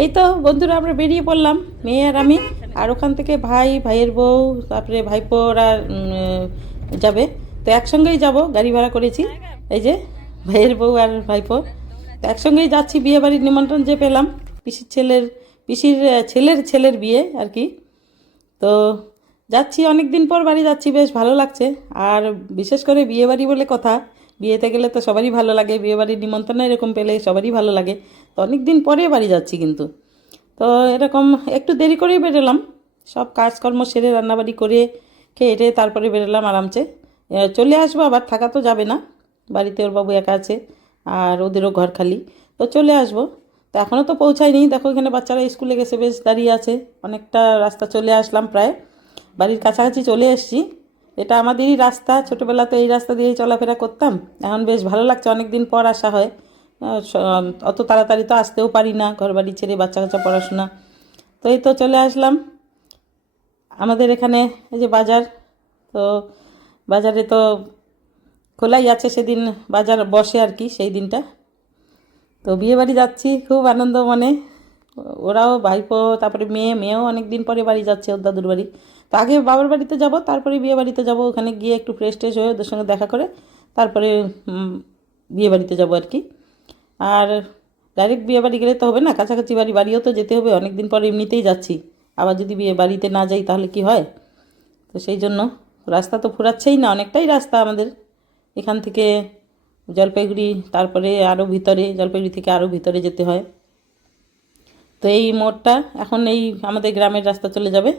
এই তো বন্ধুরা, আমরা বেরিয়ে পড়লাম, মেয়ে আর আমি। আর ওখান থেকে ভাই, ভাইয়ের বউ, তারপরে ভাইপো, ওরা যাবে। তো একসঙ্গেই যাব, গাড়ি ভাড়া করেছি। এই যে, ভাইয়ের বউ আর ভাইপো। তো একসঙ্গেই যাচ্ছি বিয়ে বাড়ির নিমন্ত্রণ যে পেলাম। পিসির ছেলের পিসির ছেলের ছেলের বিয়ে আর কি। তো যাচ্ছি অনেক দিন পর বাড়ি যাচ্ছি, বেশ ভালো লাগছে। আর বিশেষ করে বিয়ে বাড়ি বলে কথা, বিয়েতে গেলে তো সবারই ভালো লাগে। বিয়ে বাড়ির নিমন্ত্রণ এরকম পেলে সবারই ভালো লাগে। তো অনেক দিন পরে বাড়ি যাচ্ছি কিন্তু। তো এরকম একটু দেরি করেই বেরোলাম। সব কাজকর্ম সেরে রান্নাবাড়ি করে খেয়ে তারপরে বেরোলাম আরামসে। চলে আসব আবার, থাকা তো যাবে না। বাড়িতে ওর বাবু একা আছে আর ওদেরও ঘর খালি। তো চলে আসব। তো এখনও তো পৌঁছায়নি। দেখো এখানে বাচ্চারা স্কুলে গেছে, বেশ দাঁড়িয়ে আছে। অনেকটা রাস্তা চলে আসলাম প্রায়। বাড়ির কাছাকাছি চলে এসেছি। এটা আমাদেরই রাস্তা। ছোটোবেলা তো এই রাস্তা দিয়েই চলাফেরা করতাম। এখন বেশ ভালো লাগছে। অনেক দিন পর আসা হয়। অত তাড়াতাড়ি তো আসতেও পারি না ঘর বাড়ি ছেড়ে বাচ্চা কাচ্চা পড়াশোনা। তো এই তো চলে আসলাম। আমাদের এখানে এই যে বাজার, তো বাজারে তো খোলাই আছে সেদিন, বাজার বসে আর কি সেই দিনটা। তো বিয়ে বাড়ি যাচ্ছি খুব আনন্দ মনে। ওরাও ভাইপো, তারপরে মেয়ে, মেয়েও অনেক দিন পরে বাড়ি যাচ্ছে ওর দাদুর বাড়ি। তো আগে বাবার বাড়িতে যাব, তারপরে বিয়ে বাড়িতে যাব, ওখানে গিয়ে একটু ফ্রেশ ট্রেশ হয়ে ওদের সঙ্গে দেখা করে, তারপরে বিয়ে বাড়িতে যাব আর কি। আর ডাইরেক্ট বিয়ে বাড়ি গেলে তো হবে না, কাছাকাছি বাড়ি, বাড়িও তো যেতে হবে অনেক দিন পরে এমনিতেই যাচ্ছি। আবার যদি বিয়ে বাড়িতে না যাই তাহলে কি হয়? তো সেই জন্য রাস্তা তো ফুরাচ্ছেই না, অনেকটাই রাস্তা আমাদের। এখান থেকে জলপাইগুড়ি, তারপরে আরও ভিতরে, জলপাইগুড়ি থেকে আরও ভিতরে যেতে হয়। তো এই মোড়টা এখন এই আমাদের গ্রামের রাস্তা চলে যাবে।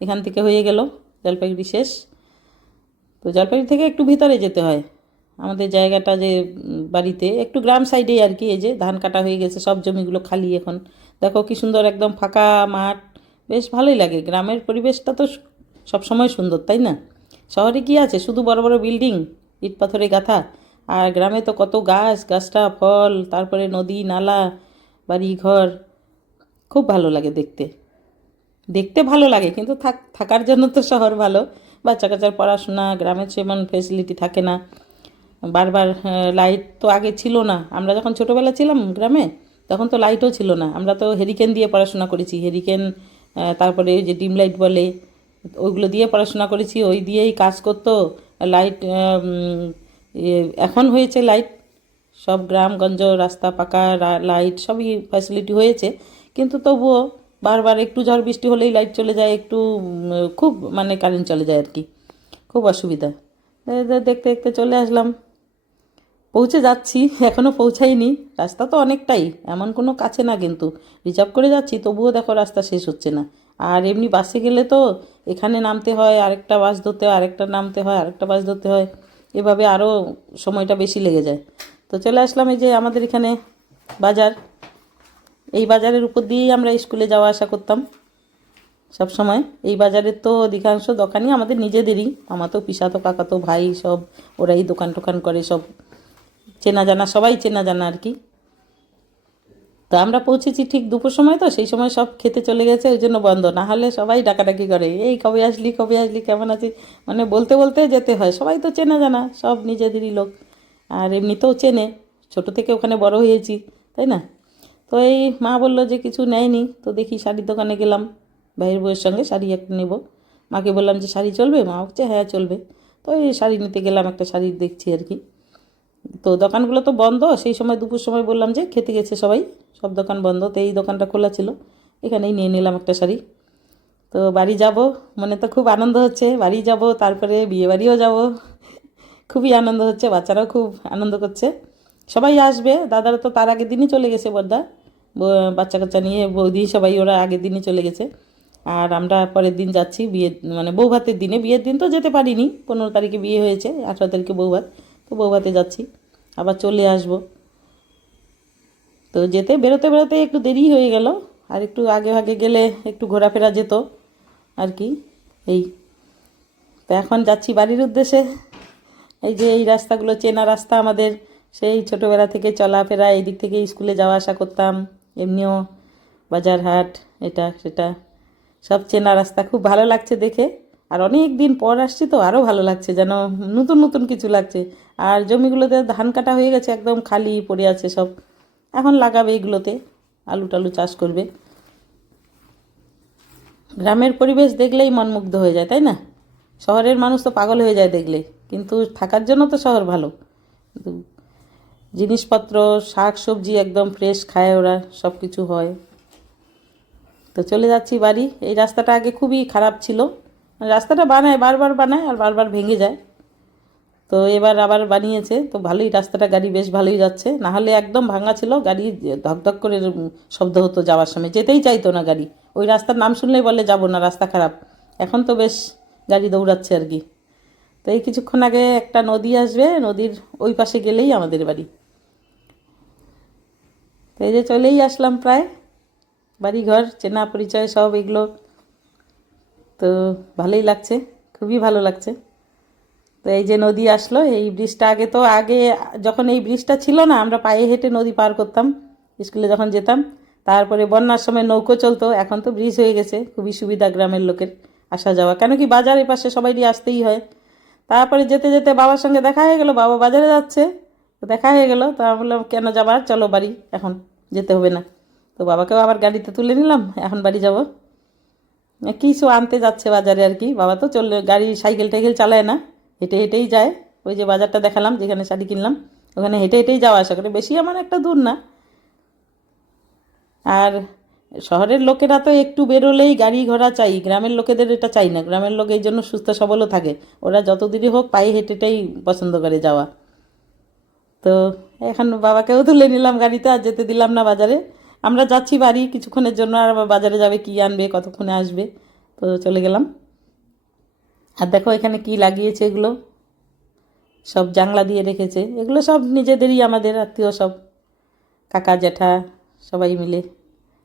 এখান থেকে হয়ে গেল জলপাইগুড়ি শেষ। তো জলপাইগুড়ি থেকে একটু ভিতরে যেতে হয়। আমাদের জায়গাটা যে বাড়িতে, একটু গ্রাম সাইডেই আর কি, এই যে ধান কাটা হয়ে গেছে, সব জমিগুলো খালি এখন। দেখো কি সুন্দর একদম ফাঁকা মাঠ, বেশ ভালোই লাগে। গ্রামের পরিবেশটা তো সব সময় সুন্দর, তাই না? শহরে কি আছে? শুধু বড় বড় বিল্ডিং, ইট পাথরে গাঁথা। আর গ্রামে তো কত গাছ, গাছটা ফল, তারপরে নদী, নালা বাড়ি ঘর খুব ভালো লাগে দেখতে। দেখতে ভালো লাগে, কিন্তু থাক, থাকার জন্য তো শহর ভালো। বাচ্চা কাচ্চার পড়াশোনা গ্রামের সেমন ফেসিলিটি থাকে না। বারবার লাইট তো আগে ছিল না। আমরা যখন ছোটোবেলা ছিলাম গ্রামে, তখন তো লাইটও ছিল না। আমরা তো হেরিকেন দিয়ে পড়াশোনা করেছি। হেরিকেন তারপরে ওই যে ডিম লাইট বলে, ওইগুলো দিয়ে পড়াশোনা করেছি। ওই দিয়েই কাজ করতো। লাইট এখন হয়েছে লাইট সব গ্রামগঞ্জ রাস্তা পাকা লাইট সবই ফ্যাসিলিটি হয়েছে। কিন্তু তবুও বারবার একটু ঝড় বৃষ্টি হলেই লাইট চলে যায়। একটু খুব মানে কারেন্ট চলে যায় আর কি। খুব অসুবিধা। দেখতে দেখতে চলে আসলাম। পৌঁছে যাচ্ছি এখনও পৌঁছাইনি। রাস্তা তো অনেকটাই, এমন কোনো কাছে না কিন্তু। রিজার্ভ করে যাচ্ছি, তবুও দেখো রাস্তা শেষ হচ্ছে না। আর এমনি বাসে গেলে তো এখানে নামতে হয়, আরেকটা বাস ধরতে হয়, আরেকটা নামতে হয়, আরেকটা বাস ধরতে হয়। এভাবে আরও সময়টা বেশি লেগে যায়। তো চলে আসলাম এই যে আমাদের এখানে বাজার। এই বাজারের উপর দিয়েই আমরা স্কুলে যাওয়া আসা করতাম। সব সময়। এই বাজারের তো অধিকাংশ দোকানই আমাদের নিজেদেরই। আমার তো পিসাতো, কাকাতো, ভাই সব ওরাই দোকান টোকান করে, সব চেনা জানা, সবাই চেনা জানা আর কি। তো আমরা পৌঁছেছি ঠিক দুপুর সময় তো, সেই সময় সব খেতে চলে গেছে, ওই জন্য বন্ধ। না হলে সবাই ডাকাডাকি করে, এই কবে আসলি কবে আসলি, কেমন আছিস? মানে বলতে বলতে যেতে হয়। সবাই তো চেনা জানা, সব নিজেদেরই লোক। আর এমনিতেও চেনে, ছোট থেকে ওখানে বড় হয়েছি, তাই না? তো এই মা বলল যে কিছু নেয়নি, তো দেখি শাড়ির দোকানে গেলাম, ভাইয়ের বউয়ের সঙ্গে শাড়ি একটা নেব। মাকে বললাম যে শাড়ি চলবে? মা বলছে হ্যাঁ চলবে। তো এই শাড়ি নিতে গেলাম, একটা শাড়ি দেখছি আর কি। তো দোকানগুলো তো বন্ধ, সেই সময় দুপুর সময় বললাম যে খেতে গেছে সবাই, সব দোকান বন্ধ, তো এই দোকানটা খোলা ছিল, এখানেই নিয়ে নিলাম একটা শাড়ি। তো বাড়ি যাব, মনে তো খুব আনন্দ হচ্ছে, বাড়ি যাব, তারপরে বিয়ে বাড়িও যাব, খুবই আনন্দ হচ্ছে, বাচ্চারাও খুব আনন্দ করছে। সবাই আসবে, দাদারা তো তার আগের দিনই চলে গেছে বর্দা বাচ্চা কাচ্চা নিয়ে বৌদি সবাই ওরা আগের দিনই চলে গেছে। আর আমরা পরের দিন যাচ্ছি বিয়ে মানে বউ ভাতের দিনে, বিয়ের দিন তো যেতে পারিনি, পনেরো তারিখে বিয়ে হয়েছে, আঠারো তারিখে বউ ভাত তো বউ ভাতে যাচ্ছি। আবার চলে আসব। তো যেতে বেরোতে বেরোতে একটু দেরি হয়ে গেল। আর একটু আগে আগে গেলে একটু ঘোরাফেরা যেত আর কি। এই তো এখন যাচ্ছি বাড়ির উদ্দেশ্যে। এই যে এই রাস্তাগুলো, চেনা রাস্তা আমাদের। সেই ছোটোবেলা থেকে চলাফেরা এই দিক থেকে স্কুলে যাওয়া আসা করতাম। এমনিও বাজারহাট, এটা সেটা। সব চেনা রাস্তা। খুব ভালো লাগছে দেখে। আর অনেক দিন পর আসছি তো আরও ভালো লাগছে, যেন নতুন নতুন কিছু লাগছে। আর জমিগুলোতে ধান কাটা হয়ে গেছে, একদম খালি পড়ে আছে সব। এখন লাগাবে এগুলোতে, আলু টালু চাষ করবে। গ্রামের পরিবেশ দেখলেই মনমুগ্ধ হয়ে যায়, তাই না? শহরের মানুষ তো পাগল হয়ে যায় দেখলে, কিন্তু থাকার জন্য তো শহর ভালো। জিনিসপত্র, শাক সবজি একদম ফ্রেশ খায় ওরা সব কিছু হয়। তো চলে যাচ্ছি বাড়ি। এই রাস্তাটা আগে খুবই খারাপ ছিল। রাস্তাটা বানায়, বারবার বানায় আর বারবার ভেঙে যায়। তো এবার আবার বানিয়েছে, তো ভালোই রাস্তাটা, গাড়ি বেশ ভালোই যাচ্ছে। না হলে একদম ভাঙা ছিল, গাড়ি ধকধক করে শব্দ হতো যাওয়ার সময়। যেতেই চাইতো না গাড়ি। ওই রাস্তার নাম শুনলেই বলে, যাব না, রাস্তা খারাপ। এখন তো বেশ গাড়ি দৌড়াচ্ছে আর কি। তো এই কিছুক্ষণ আগে একটা নদী আসবে, নদীর ওই পাশে গেলেই আমাদের বাড়ি। তো এই যে চলেই আসলাম প্রায়। বাড়ি ঘর চেনা পরিচয় সব এগুলো তো ভালোই লাগছে, খুবই ভালো লাগছে। তো এই যে নদী আসলো, এই ব্রিজটা আগে তো আগে যখন এই ব্রিজটা ছিল না, আমরা পায়ে হেঁটে নদী পার করতাম, স্কুলে যখন যেতাম, তারপরে বন্যার সময় নৌকো চলতো, এখন তো ব্রিজ হয়ে গেছে, খুবই সুবিধা গ্রামের লোকের আসা যাওয়া। কেন কি বাজারের পাশে সবাইরই আসতেই হয়। তারপরে যেতে যেতে বাবার সঙ্গে দেখা হয়ে গেল, বাবা বাজারে যাচ্ছে দেখা হয়ে গেল, তো আমি বললাম, কেন যাবার চলো বাড়ি, এখন যেতে হবে না। তো বাবাকেও আবার গাড়িতে তুলে নিলাম, এখন বাড়ি যাব। কিছু আনতে যাচ্ছে বাজারে আর কি। বাবা তো চললে গাড়ি সাইকেল টাইকেল চালায় না। হেঁটে হেঁটেই যায়। ওই যে বাজারটা দেখালাম, যেখানে শাড়ি কিনলাম, ওখানে হেঁটে হেঁটেই যাওয়া আসা করে। বেশি আমার একটা দূর না। আর শহরের লোকেরা তো একটু বেরোলেই গাড়ি ঘোড়া চাই। গ্রামের লোকেদের এটা চাই না। গ্রামের লোক এই জন্য সুস্থ সবলও থাকে। ওরা যত দূরই হোক পায়ে হেঁটেটাই পছন্দ করে যাওয়া। তো এখন বাবাকেও তুলে নিলাম গাড়িতে, আর যেতে দিলাম না বাজারে। আমরা যাচ্ছি বাড়ি কিছুক্ষণের জন্য, আর আবার বাজারে যাবে, কি আনবে, কতক্ষণে আসবে, তো চলে গেলাম। আর দেখো এখানে কি লাগিয়েছে এগুলো? সব জাংলা দিয়ে রেখেছে। এগুলো সব নিজেদেরই, আমাদের আত্মীয় সব। কাকা, জ্যাঠা, সবাই মিলে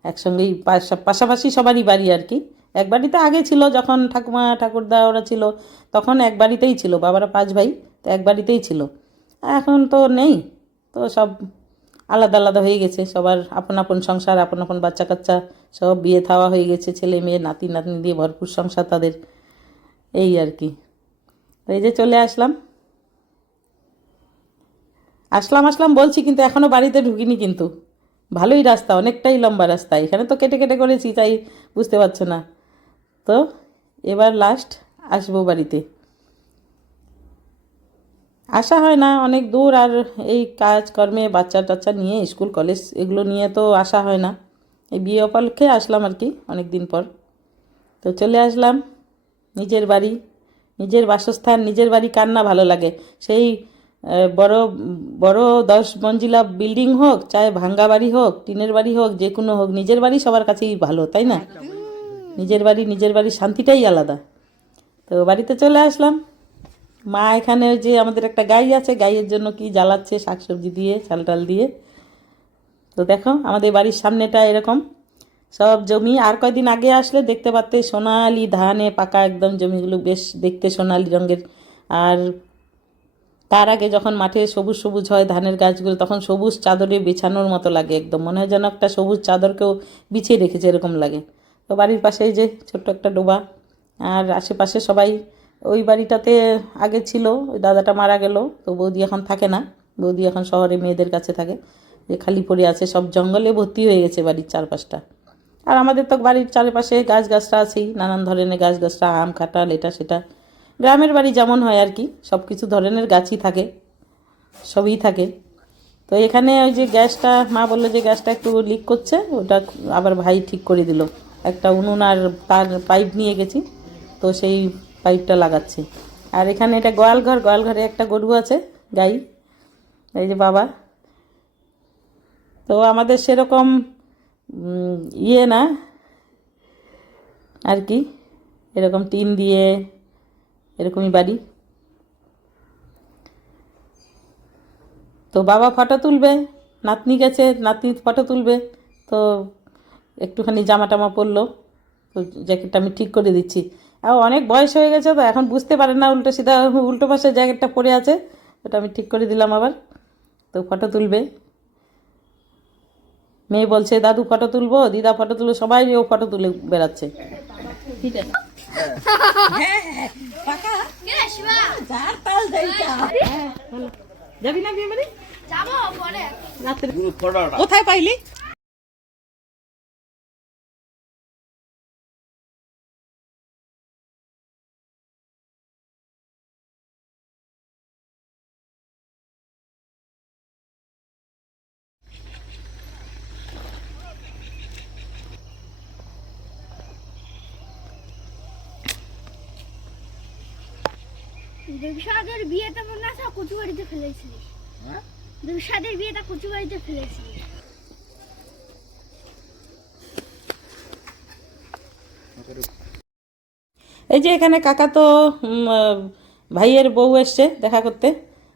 একসঙ্গেই, পাশা- পাশাপাশি সবারই বাড়ি আর কি। এক বাড়িতে আগে ছিল যখন ঠাকুমা, ঠাকুরদা ওরা ছিল, তখন এক বাড়িতেই ছিল, বাবারা পাঁচ ভাই, তো এক বাড়িতেই ছিল। এখন তো নেই, তো সব আলাদা আলাদা হয়ে গেছে। সবার আপন আপন সংসার, আপন আপন বাচ্চা কাচ্চা সব বিয়ে থাওয়া হয়ে গেছে, ছেলে মেয়ে, নাতি, নাতনি দিয়ে ভরপুর সংসার তাদের। এই আর কি। এই যে চলে আসলাম। আসলাম আসলাম বলছি কিন্তু এখনও বাড়িতে ঢুকিনি কিন্তু। ভালোই রাস্তা, অনেকটাই লম্বা রাস্তা। এখানে তো কেটে কেটে করেছি, তাই বুঝতে পারছ না। তো এবার লাস্ট আসব বাড়িতে। আসা হয় না অনেক দূর আর এই কাজ কর্মে বাচ্চা টাচ্চা নিয়ে স্কুল কলেজ এগুলো নিয়ে তো আসা হয় না। এই বিয়ে উপলক্ষে আসলাম আর কি অনেক দিন পর। তো চলে আসলাম নিজের বাড়ি নিজের বাসস্থান নিজের বাড়ি কার না ভালো লাগে। সেই বড় বড় দশ মঞ্জিলা বিল্ডিং হোক চাहे ভাঙ্গা বাড়ি হোক টিনের বাড়ি হোক যে কোনো হোক নিজের বাড়ি সবার কাছেই ভালো তাই না? নিজের বাড়ি নিজের বাড়ির শান্তিটাই আলাদা। তো বাড়িতে চলে আসলাম। মা এখানে যে আমাদের একটা গাই আছে, গাইয়ের জন্য কি জ্বালাচ্ছে, শাকসবজি দিয়ে, চাল টাল দিয়ে। তো দেখো, আমাদের বাড়ির সামনেটা এরকম। সব জমি, আর কয়দিন আগে আসলে দেখতে পারতে, সোনালি ধানে পাকা একদম জমিগুলো, বেশ দেখতে সোনালি রঙের। আর তার আগে যখন মাঠে সবুজ সবুজ হয় ধানের গাছগুলো, তখন সবুজ চাদরে বিছানোর মতো লাগে একদম। মনে হয় যেন একটা সবুজ চাদরকেও বিছিয়ে রেখেছে, এরকম লাগে। তো বাড়ির পাশে যে ছোট্ট একটা ডোবা, আর আশেপাশে সবাই ওই বাড়িটাতে আগে ছিল, ওই দাদাটা মারা গেল, তো বৌদি এখন থাকে না। বৌদি এখন শহরে মেয়েদের কাছে থাকে, যে খালি পড়ে আছে, সব জঙ্গলে ভর্তি হয়ে গেছে বাড়ির চারপাশটা। আর আমাদের তো বাড়ির চারপাশে গাছ গাছটা আছেই, নানান ধরনের গাছ গাছটা আম, কাঁঠাল, এটা সেটা। গ্রামের বাড়ি যেমন হয় আর কি, সব কিছু ধরনের গাছই থাকে, সবই থাকে। তো এখানে ওই যে গ্যাসটা, মা বলল যে গ্যাসটা একটু লিক করছে, ওটা আবার ভাই ঠিক করে দিল। একটা উনুন আর তার পাইপ নিয়ে গেছি, তো সেই পাইপটা লাগাচ্ছি। আর এখানে এটা গোয়াল ঘর, গোয়াল ঘরে একটা গরু আছে, গাই, এই যে বাবা। তো আমাদের সেরকম ইয়ে না, আর কি, এরকম টিন দিয়ে, এরকমই বাড়ি। তো বাবা ফটো তুলবে, নাতনি গেছে, নাতনি ফটো তুলবে, তো একটুখানি জামা টামা পরলো। জ্যাকেটটা আমি ঠিক করে দিচ্ছি। আর অনেক বয়স হয়ে গেছে তো এখন বুঝতে পারে না উল্টো সিধা উল্টো পাশে জ্যাকেটটা পরে আছে। ওটা আমি ঠিক করে দিলাম আবার। তো ফটো তুলবে। মেয়ে বলছে দাদু ফটো তুলবো? দিদা ফটো তুলবো সবাই ও ফটো তুলে বেড়াচ্ছে। যাবি না বিয়ে রাত্রে কোথায় পাইলি? মনে আছে কচু বাড়িতে ফেলেছিলিস। দেবসাদের বিয়েটা কচু বাড়িতে ফেলেছিলিস। এই যে এখানে কাকা তো ভাইয়ের বউ এসছে দেখা করতে।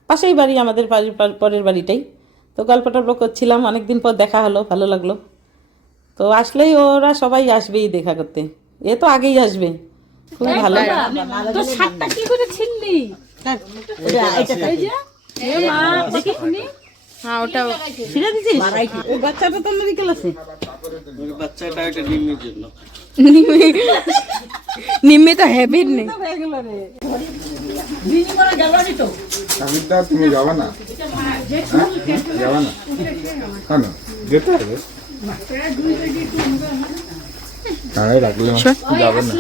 পাশেই বাড়ি আমাদের পরের বাড়িটাই। তো গল্প টল্প করছিলাম অনেকদিন পর দেখা হলো ভালো লাগল। তো আসলেই ওরা সবাই আসবেই দেখা করতে। এ তো আগেই আসবে। খুবই ভালো। তো শাকটা কি করে ছিললি হ্যাঁ ওটা ছিঁড়ে দিছিস? ও বাচ্চাটা তো মেডিকেল আছে বাচ্চাটা একটা ডিমের জন্য। নিম্মি তো হেভির নেই তুমি যাবা না? হ্যাঁ? যাবা না কেন যেতে হবে। তাহলে রাখলে যাবে না।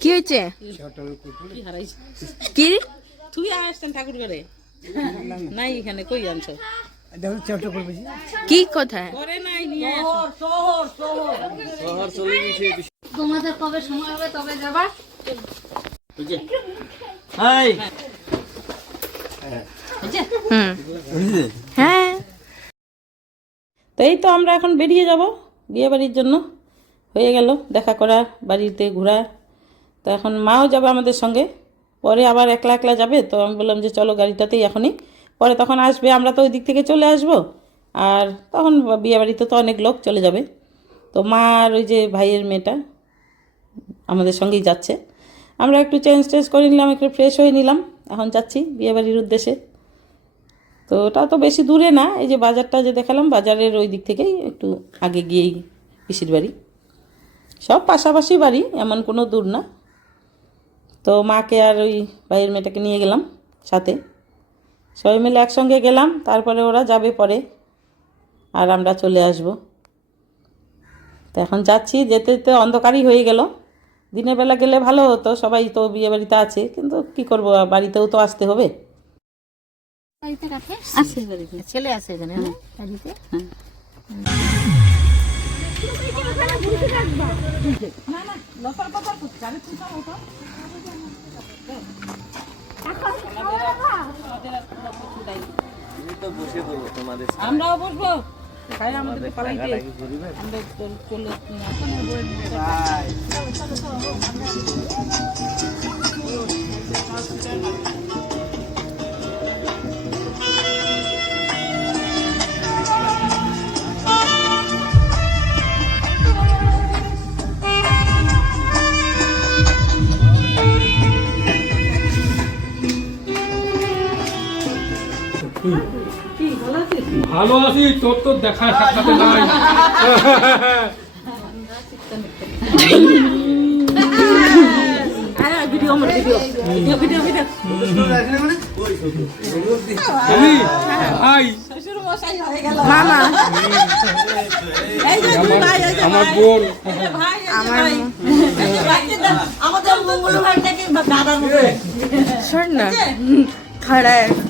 কি হয়েছে? কি? তুই আসছেন ঠাকুর ঘরে? নাই এখানে কই আনছো? কি কোথায় করে নাই নিয়ে শহর চলে গেছে তোমাদের কবে সময় হবে তবে যাবা। হ্যাঁ। তো এই তো আমরা এখন বেরিয়ে যাব বিয়ে বাড়ির জন্য। হয়ে গেল দেখা করা বাড়িতে ঘোরা। তো এখন মাও যাবে আমাদের সঙ্গে। পরে আবার একলা একলা যাবে। তো আমি বললাম যে চলো গাড়িটাতেই এখনই। পরে তখন আসবে আমরা তো ওই দিক থেকে চলে আসব। আর তখন বিয়ে বাড়িতে তো অনেক লোক চলে যাবে। তো মা আর ওই যে ভাইয়ের মেয়েটা আমাদের সঙ্গেই যাচ্ছে। আমরা একটু চেঞ্জ টেঞ্জ করে নিলাম, একটু ফ্রেশ হয়ে নিলাম। এখন যাচ্ছি বিয়েবাড়ির উদ্দেশ্যে। তো ওটা তো বেশি দূরে না, এই যে বাজারটা যে দেখালাম, বাজারের ওই দিক থেকেই একটু আগে গিয়েই পিসির বাড়ি। সব পাশাপাশি বাড়ি, এমন কোনো দূর না। তো মাকে আর ওই ভাইয়ের মেয়েটাকে নিয়ে গেলাম সাথে। সবাই মিলে একসঙ্গে গেলাম, তারপরে ওরা যাবে পরে, আর আমরা চলে আসব। তো এখন যাচ্ছি, যেতে যেতে অন্ধকারই হয়ে গেল। দিনের বেলা গেলে ভালো হতো সবাই তো বিয়ে বাড়িতে আছে কিন্তু কি করব বাড়িতেও তো আসতে হবে। ছেলে আছে এখানে তো বসে পড়ব তোমাদের আমরাও বসবো। খাই আমাদেরকে পালাইতে আমরা চল- চলে ভালো আছি তোর তো দেখা সাক্ষাতে নাই। ভিডিও আমার ভিডিও ভিডিও ভিডিও ভিডিও। আমি ভাই। মামা। আমার বোন। শোন না। खड़ा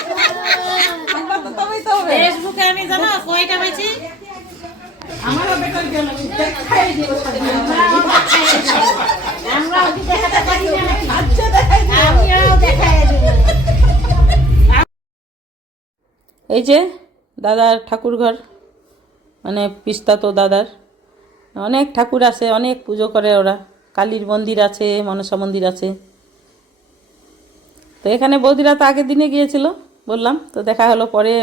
এই যে দাদার ঠাকুর ঘর মানে পিস্তা তো দাদার। অনেক ঠাকুর আছে, অনেক পুজো করে ওরা। কালীর মন্দির আছে, মনসা মন্দির আছে। তো এখানে বৌদিরা তো আগের দিনে গিয়েছিল, বললাম। তো দেখা হলো পরে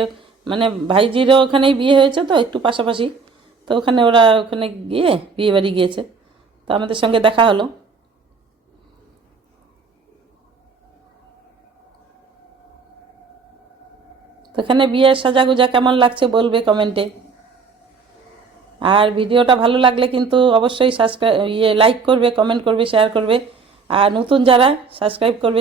মানে ভাইজিরও ওখানেই বিয়ে হয়েছে তো, একটু পাশাপাশি। তো ওখানে ওরা ওখানে গিয়ে বিয়ে বাড়ি গিয়েছে। তো আমাদের সঙ্গে দেখা হলো। তো এখানে বিয়ের সাজাগুজা কেমন লাগছে বলবে কমেন্টে। আর ভিডিওটা ভালো লাগলে কিন্তু অবশ্যই সাবস্ক্রাইব ইয়ে লাইক করবে কমেন্ট করবে শেয়ার করবে। আর নতুন যারা সাবস্ক্রাইব করবে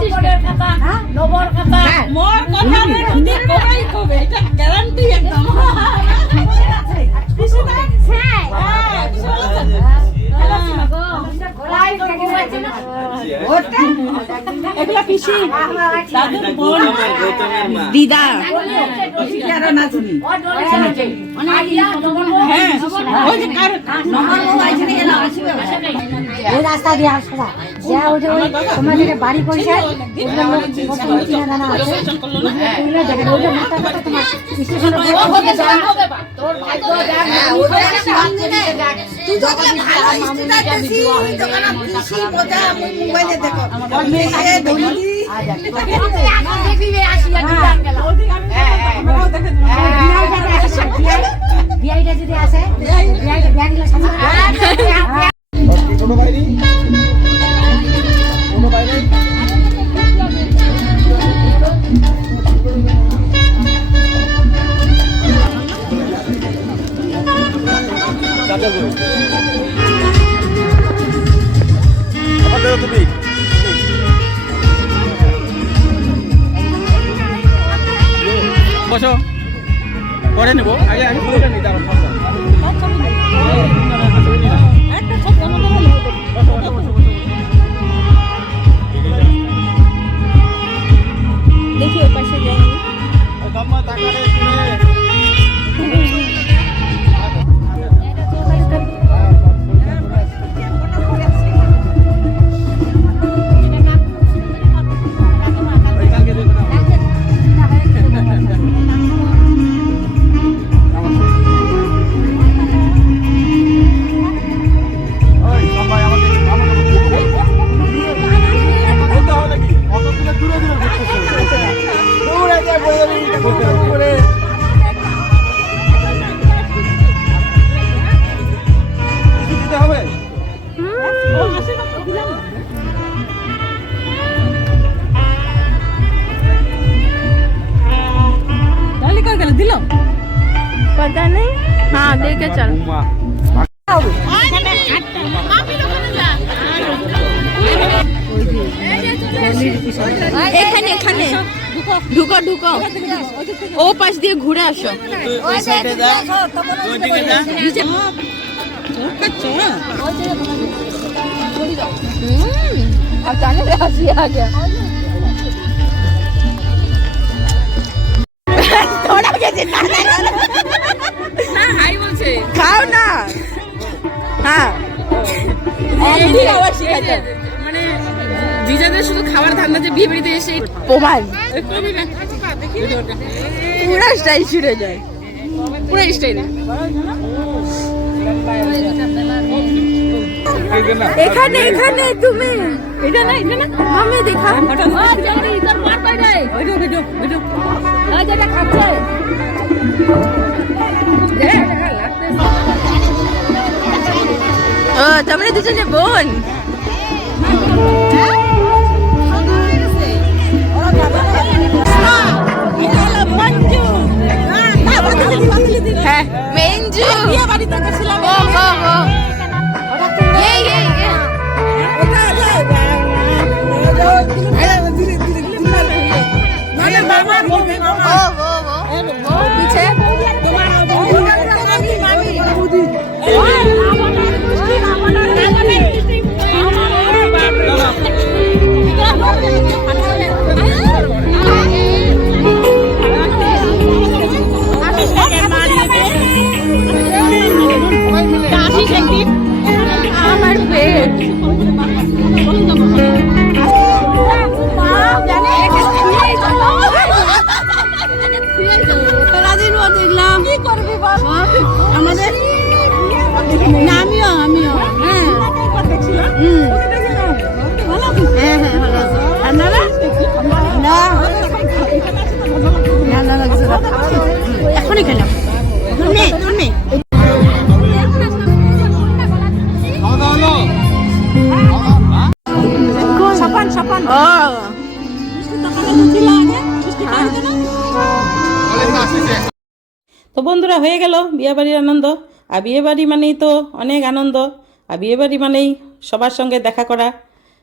একটা নে তো হ্যাঁ ভালো আছো আমি তো আছি গৌতমের মা দিদা রাস্তা দিয়ে আসো যা ওই যে ওই তোমাদের বাড়ি পয়সা লোক জানা আছে। ওগুলো দেখে ওই যে মোটা মোটা তোমার স্টেশনে বিআইটা যদি আসে বিআইটা ব্যাংক সামনে বসো। পরে নেব। আগে আগে এখানে? ঢুকো। ঢুকো ও পাশ দিয়ে ঘুরে আসো। খাও না। হ্যাঁ। মানে শুধু খাবার ধান্দা যে বিয়ে বাড়িতে এসে প্রমাণ। পুরো স্টাইল ছুড়ে যায়। পুরো স্টাইল এখানে এখানে তুমি। এটা না এটা না। মামি দেখা। ও তোমরা দুজনে বোন। মেঞ্জু বিয়ে বাড়িতে গেছিলাম ও ও ও ইয়ে ইয়ে ইয়ে ও ও ও তো বন্ধুরা হয়ে গেল বিয়েবাড়ির আনন্দ। আর বিয়েবাড়ি মানেই তো অনেক আনন্দ। আর বিয়েবাড়ি মানেই সবার সঙ্গে দেখা করা।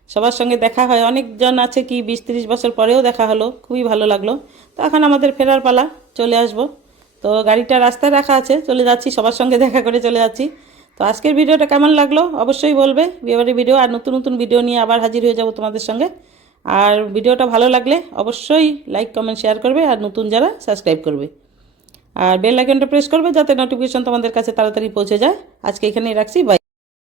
সবার সঙ্গে দেখা হয়। অনেকজন আছে কি বিশ তিরিশ বছর পরেও দেখা হলো। খুবই ভালো লাগল। তো এখন আমাদের ফেরার পালা। চলে আসব। তো গাড়িটা রাস্তায় রাখা আছে। চলে যাচ্ছি। সবার সঙ্গে দেখা করে চলে যাচ্ছি। তো আজকের ভিডিওটা কেমন লাগল? অবশ্যই বলবে। বিয়েবাড়ির ভিডিও আর নতুন নতুন ভিডিও নিয়ে আবার হাজির হয়ে যাব তোমাদের সঙ্গে। আর ভিডিওটা ভালো লাগলে অবশ্যই লাইক কমেন্ট শেয়ার করবে। আর নতুন যারা সাবস্ক্রাইব করবে। আর বেল আইকনটা প্রেস করবে যাতে নোটিফিকেশন তোমাদের কাছে তাড়াতাড়ি পৌঁছে যায়। আজকে এখানেই রাখছি বাই